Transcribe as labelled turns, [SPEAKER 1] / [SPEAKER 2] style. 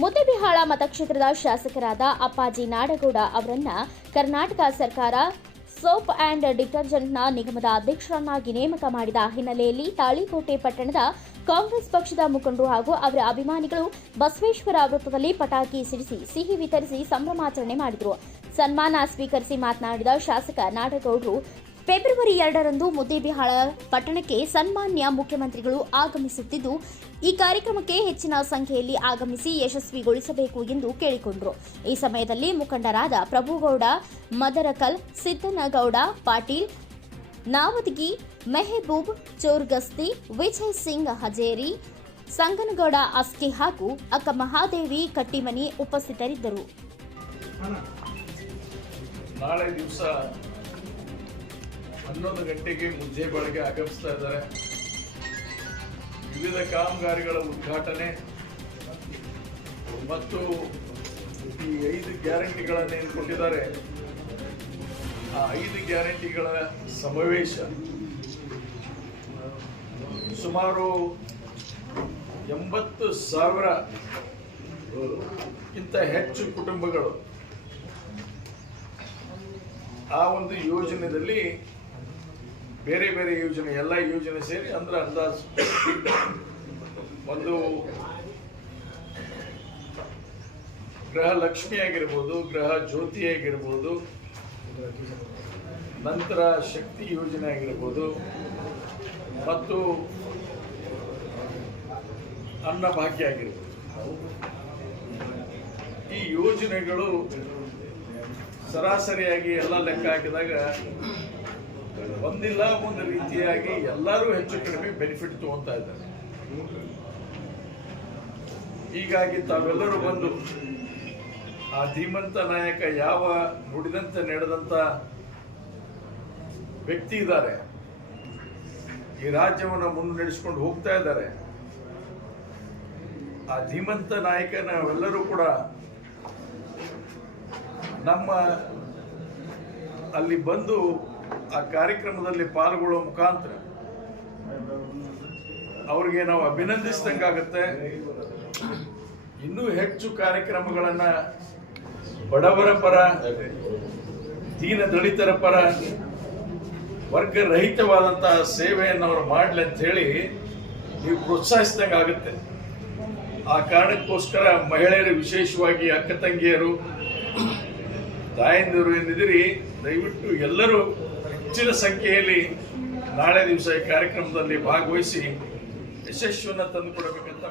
[SPEAKER 1] ಮುದ್ದೇಬಿಹಾಳ ಮತಕ್ಷೇತ್ರದ ಶಾಸಕರಾದ ಅಪ್ಪಾಜಿ ನಾಡಗೌಡ ಅವರನ್ನ ಕರ್ನಾಟಕ ಸರ್ಕಾರ ಸೋಪ್ ಅಂಡ್ ಡಿಟರ್ಜೆಂಟ್ನ ನಿಗಮದ ಅಧ್ಯಕ್ಷರನ್ನಾಗಿ ನೇಮಕ ಮಾಡಿದ ಹಿನ್ನೆಲೆಯಲ್ಲಿ ತಾಳಿಕೋಟೆ ಪಟ್ಟಣದ ಕಾಂಗ್ರೆಸ್ ಪಕ್ಷದ ಮುಖಂಡರು ಹಾಗೂ ಅವರ ಅಭಿಮಾನಿಗಳು ಬಸವೇಶ್ವರ ವೃತ್ತದಲ್ಲಿ ಪಟಾಕಿ ಸಿಡಿಸಿ ಸಿಹಿ ವಿತರಿಸಿ ಸಂಭ್ರಮಾಚರಣೆ ಮಾಡಿದರು. ಸನ್ಮಾನ ಸ್ವೀಕರಿಸಿ ಮಾತನಾಡಿದ ಶಾಸಕ ನಾಡಗೌಡರು ಫೆಬ್ರವರಿ ಎರಡರಂದು ಮುದ್ದೇಬಿಹಾಳ ಪಟ್ಟಣಕ್ಕೆ ಸನ್ಮಾನ್ಯ ಮುಖ್ಯಮಂತ್ರಿಗಳು ಆಗಮಿಸುತ್ತಿದ್ದು, ಈ ಕಾರ್ಯಕ್ರಮಕ್ಕೆ ಹೆಚ್ಚಿನ ಸಂಖ್ಯೆಯಲ್ಲಿ ಆಗಮಿಸಿ ಯಶಸ್ವಿಗೊಳಿಸಬೇಕು ಎಂದು ಕೇಳಿಕೊಂಡರು. ಈ ಸಮಯದಲ್ಲಿ ಮುಖಂಡರಾದ ಪ್ರಭುಗೌಡ, ಮದರಕಲ್, ಸಿದ್ದನಗೌಡ, ಪಾಟೀಲ್, ನಾವದ್ಗಿ, ಮೆಹಬೂಬ್, ಚೋರ್ಗಸ್ತಿ, ವಿಜಯ್ ಸಿಂಗ್ ಹಜೇರಿ, ಸಂಗನಗೌಡ ಅಸ್ಕಿ ಹಾಗೂ ಅಕ್ಕ ಮಹಾದೇವಿ ಕಟ್ಟಿಮನಿ ಉಪಸ್ಥಿತರಿದ್ದರು.
[SPEAKER 2] ನಾಳೆ ದಿವಸ ಹನ್ನೊಂದು ಗಂಟೆಗೆ ಮುದ್ದೇಬಾಳಿಗೆ ಆಗಮಿಸ್ತಾ ಇದ್ದಾರೆ. ವಿವಿಧ ಕಾಮಗಾರಿಗಳ ಉದ್ಘಾಟನೆ ಮತ್ತು ಈ ಐದು ಗ್ಯಾರಂಟಿಗಳನ್ನೇನು ಕೊಟ್ಟಿದ್ದಾರೆ ಆ ಐದು ಗ್ಯಾರಂಟಿಗಳ ಸಮಾವೇಶ ಸುಮಾರು ಎಂಬತ್ತು ಸಾವಿರ ಕ್ಕಿಂತ ಹೆಚ್ಚು ಕುಟುಂಬಗಳು ಆ ಒಂದು ಯೋಜನೆಯಲ್ಲಿ ಬೇರೆ ಬೇರೆ ಯೋಜನೆ, ಎಲ್ಲ ಯೋಜನೆ ಸೇರಿ ಅಂದ್ರೆ ಅಂದಾಜು ಒಂದು ಗೃಹ ಲಕ್ಷ್ಮಿ ಆಗಿರ್ಬೋದು ಗೃಹ ಜ್ಯೋತಿ ಆಗಿರ್ಬೋದು, ನಂತರ ಶಕ್ತಿ ಯೋಜನೆ ಆಗಿರ್ಬೋದು, ಮತ್ತು ಅನ್ನಭಾಗ್ಯ ಆಗಿರ್ಬೋದು. ಈ ಯೋಜನೆಗಳು ಸರಾಸರಿಯಾಗಿ ಎಲ್ಲ ಲೆಕ್ಕ ಹಾಕಿದಾಗ ಒಂದಿಲ್ಲ, ಒಂದು ರೀತಿಯಾಗಿ ಎಲ್ಲರೂ ಹೆಚ್ಚು ಕಡಿಮೆ ಬೆನಿಫಿಟ್ ತಗೋತಾ ಇದ್ದಾರೆ. ಹೀಗಾಗಿ ತಾವೆಲ್ಲರೂ ಬಂದು ಆ ಧೀಮಂತ ನಾಯಕ ಯಾವ ನುಡಿದಂತೆ ನಡೆದಂತ ವ್ಯಕ್ತಿ ಇದ್ದಾರೆ, ಈ ರಾಜ್ಯವನ್ನು ಮುನ್ನಡೆಸ್ಕೊಂಡು ಹೋಗ್ತಾ ಇದ್ದಾರೆ, ಆ ಧೀಮಂತ ನಾಯಕ ನಾವೆಲ್ಲರೂ ಕೂಡ ನಮ್ಮ ಅಲ್ಲಿ ಬಂದು ಆ ಕಾರ್ಯಕ್ರಮದಲ್ಲಿ ಪಾಲ್ಗೊಳ್ಳುವ ಮುಖಾಂತರ ಅವ್ರಿಗೆ ನಾವು ಅಭಿನಂದಿಸಿದಂಗಾಗತ್ತೆ. ಇನ್ನೂ ಹೆಚ್ಚು ಕಾರ್ಯಕ್ರಮಗಳನ್ನ ಬಡವರ ಪರ, ದೀನ ದಲಿತರ ಪರ, ವರ್ಗರಹಿತವಾದಂತಹ ಸೇವೆಯನ್ನು ಅವರು ಮಾಡಲಿ ಅಂತ ಹೇಳಿ ನೀವು ಪ್ರೋತ್ಸಾಹಿಸಿದಂಗೆ ಆಗುತ್ತೆ ಆ ಕಾರಣಕ್ಕೋಸ್ಕರ ಮಹಿಳೆಯರು ವಿಶೇಷವಾಗಿ ಅಕ್ಕ ತಂಗಿಯರು, ತಾಯಂದಿರು ಏನಿದ್ದೀರಿ, ದಯವಿಟ್ಟು ಎಲ್ಲರೂ ಹೆಚ್ಚಿನ ಸಂಖ್ಯೆಯಲ್ಲಿ ನಾಳೆ ದಿವಸ ಈ ಕಾರ್ಯಕ್ರಮದಲ್ಲಿ ಭಾಗವಹಿಸಿ ಯಶಸ್ಸನ್ನು ತಂದುಕೊಡಬೇಕಂತ